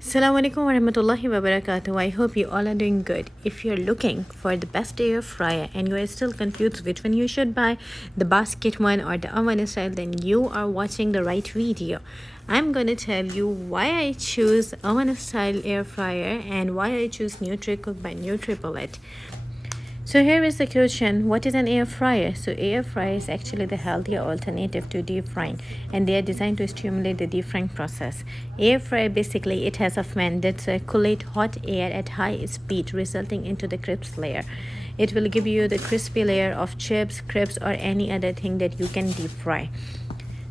Assalamualaikum warahmatullahi wabarakatuh. I hope you all are doing good. If you're looking for the best air fryer and you are still confused which one you should buy, the basket one or the oven style, then you are watching the right video. I'm gonna tell you why I choose oven style air fryer and why I choose Nutricook by Nutribullet. So here is the question, what is an air fryer? So air fryer is actually the healthier alternative to deep frying, and they are designed to stimulate the deep frying process. Air fryer basically it has a fan that circulates hot air at high speed, resulting into the crisp layer. It will give you the crispy layer of chips, crisps, or any other thing that you can deep fry.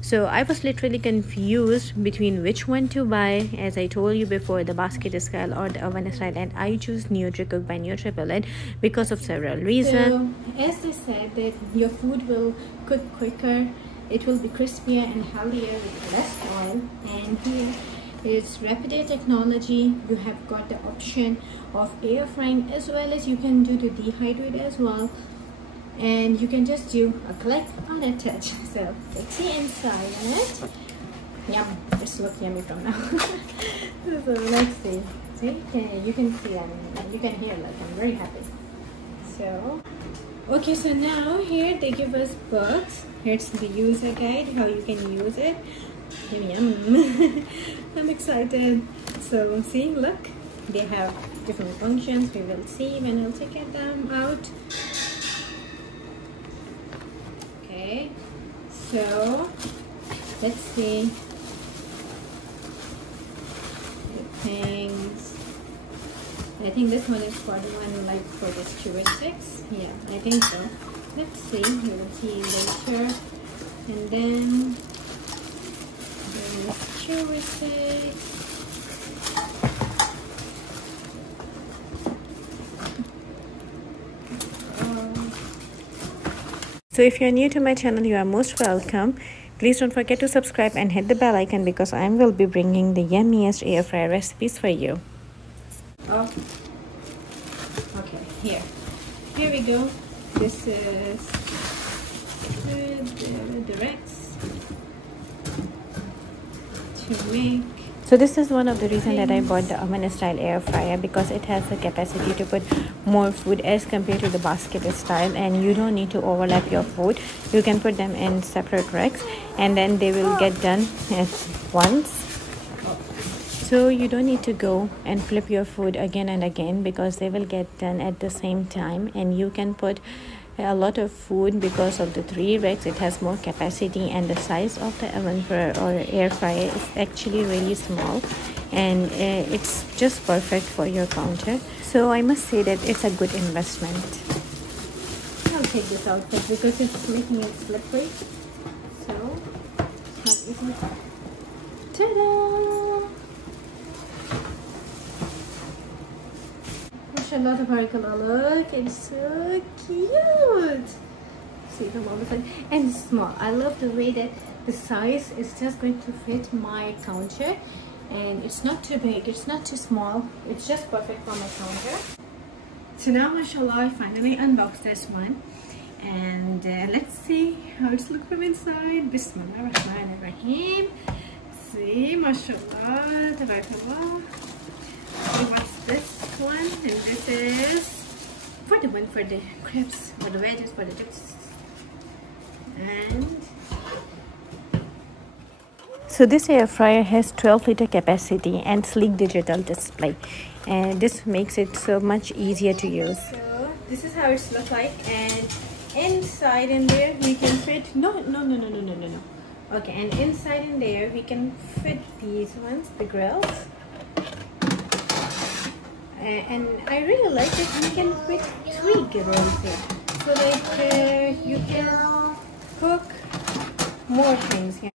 So I was literally confused between which one to buy, as I told you before, the basket style or the oven style, and I choose Nutricook by Nutribullet because of several reasons. So, as they said, that your food will cook quicker, it will be crispier and healthier with less oil, and here is rapid technology. You have got the option of air frying as well as you can do the dehydrate as well. And you can just do a click on a touch. So let's see inside it. Yum, just look yummy from now. So let's see. See, you can see you can hear, like, I'm very happy. So okay, so now here they give us books. Here's the user guide, how you can use it. Yum. I'm excited. So see, look, they have different functions. We will see when I'll take them out. Okay, so let's see the things. I think this one is for the one like for the heuristics. Yeah, I think so. Let's see, we will see later. And then the heuristics. So if you're new to my channel, you are most welcome. Please don't forget to subscribe and hit the bell icon because I will be bringing the yummiest air fryer recipes for you. Oh, okay, here we go. This is the directs to make. So this is one of the reasons that I bought the oven style air fryer, because it has the capacity to put more food as compared to the basket style, and you don't need to overlap your food. You can put them in separate racks and then they will get done at once. So you don't need to go and flip your food again and again, because they will get done at the same time, and you can put a lot of food because of the 3 racks. It has more capacity, and the size of the oven or air fryer is actually really small, and it's just perfect for your counter. So I must say that it's a good investment. I'll take this out because it's making it slippery. So ta-da! Mashallah, tabarakallah, look, it's so cute. See the other side, and it's small. I love the way that the size is just going to fit my counter, and it's not too big, it's not too small, it's just perfect for my counter. So now, mashallah, I finally unboxed this one, and let's see how it's look from inside. Bismillah ar-Rahman ar-Rahim. See, mashallah, tabarakallah. So what's this one? And this is for the one for the crepes, for the wedges, for the chips. And so this air fryer has 12-liter capacity and sleek digital display, and this makes it so much easier to use. So this is how it's look like, and inside in there we can fit no. Okay, and inside in there we can fit these ones, the grills. And I really like that we can fit 3 grills here, so that you can cook more things here.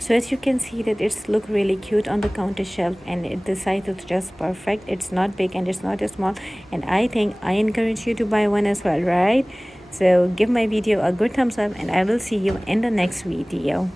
So as you can see that it's look really cute on the counter shelf, and the size is just perfect. It's not big and it's not small, and I think I encourage you to buy one as well, right? So give my video a good thumbs up, and I will see you in the next video.